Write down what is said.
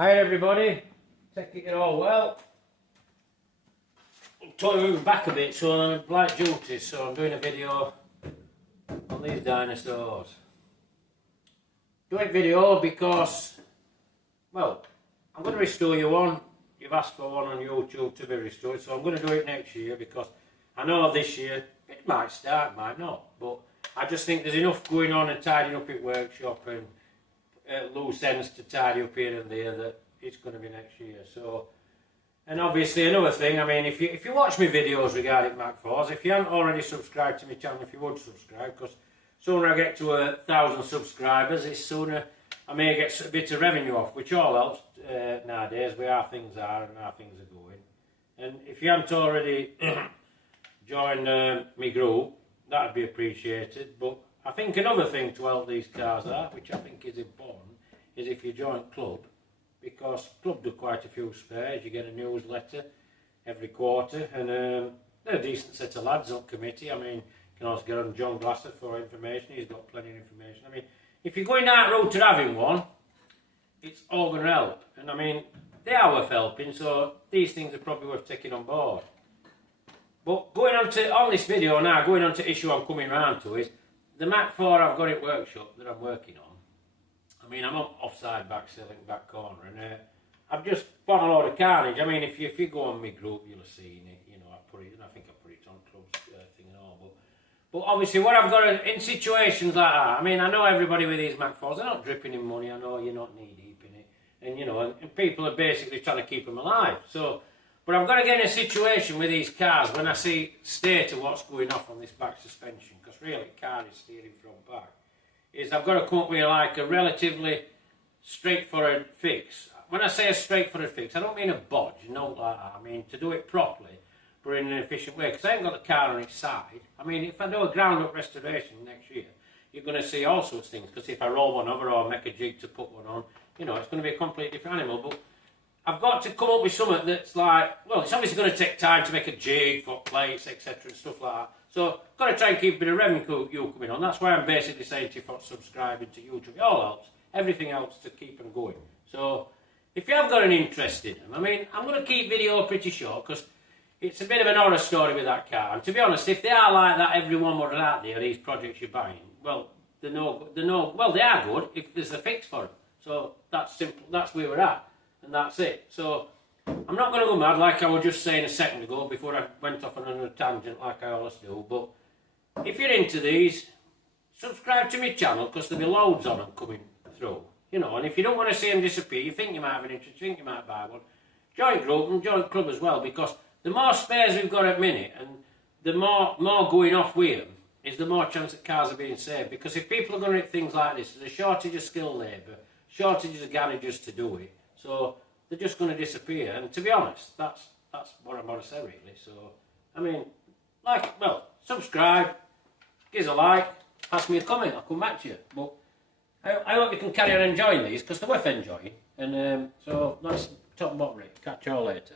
Hi everybody, taking it all well. I'm trying to move back a bit so I'm light duty, so I'm doing a video on these dinosaurs. Doing a video because, well, I'm going to restore you one. You've asked for one on YouTube to be restored, so I'm going to do it next year because I know this year it might start, might not, but I just think there's enough going on and tidying up at workshop and loose ends to tidy up here and there that it's going to be next year. So, and obviously another thing, I mean, if you watch my videos regarding MKIVs, if you haven't already subscribed to my channel, if you would subscribe, because sooner I get to 1,000 subscribers, it's sooner I may get a bit of revenue off, which all helps nowadays with how things are and how things are going. And if you haven't already joined my group, that'd be appreciated. But I think another thing to help these cars out, which I think is important, is if you join club, because club do quite a few spares. You get a newsletter every quarter, and they're a decent set of lads on committee. I mean, you can also get on John Glasser for information. He's got plenty of information. I mean, if you're going that route to having one, it's all going to help. And I mean, they are worth helping, so these things are probably worth taking on board. But going on this video now, going on to issue I'm coming round to is the MKIV I've got at workshop that I'm working on. I mean, I'm offside back ceiling, back corner, and I've just found a load of carnage. I mean, if you go on my group, you'll have seen it. You know, I think I put it on club's thing and all. But obviously, what I've got in situations like that, I mean, I know everybody with these MKIVs, they're not dripping in money. I know you're not knee deep in it, and you know, and people are basically trying to keep them alive. So, but I've got to get in a situation with these cars when I see state of what's going off on this back suspension, because really, car is steering front back. Is I've got to come up with like a relatively straightforward fix. When I say a straightforward fix, I don't mean a bodge, no like that. I mean to do it properly, but in an efficient way, because I ain't got the car on its side. I mean, if I do a ground up restoration next year, you're going to see all sorts of things, because if I roll one over or make a jig to put one on, you know, it's going to be a completely different animal. But I've got to come up with something that's like, well, it's obviously going to take time to make a jig, foot plates, etc. and stuff like that. So, I've got to try and keep a bit of revenue coming on. That's why I'm basically saying to you for subscribing to YouTube. It all helps. Everything helps to keep them going. So, if you have got an interest in them, I mean, I'm going to keep video pretty short because it's a bit of an horror story with that car. And to be honest, if they are like that, everyone was out there, these projects you're buying, well, they are good if there's a fix for them. So, that's simple. That's where we're at. And that's it. So, I'm not going to go mad like I was just saying a second ago before I went off on another tangent like I always do. But if you're into these, subscribe to my channel because there'll be loads on them coming through. You know, and if you don't want to see them disappear, you think you might have an interest, you think you might buy one, join group and join club as well, because the more spares we've got at the minute and the more going off with them is the more chance that cars are being saved. Because if people are going to hit things like this, there's a shortage of skilled labour, shortages of garages to do it. So they're just going to disappear, and to be honest, that's what I'm going to say really. So, I mean, subscribe, give us a like, ask me a comment, I'll come back to you. But I hope you can carry on enjoying these, because they're worth enjoying. And so, nice top and bottom rate. Catch you all later.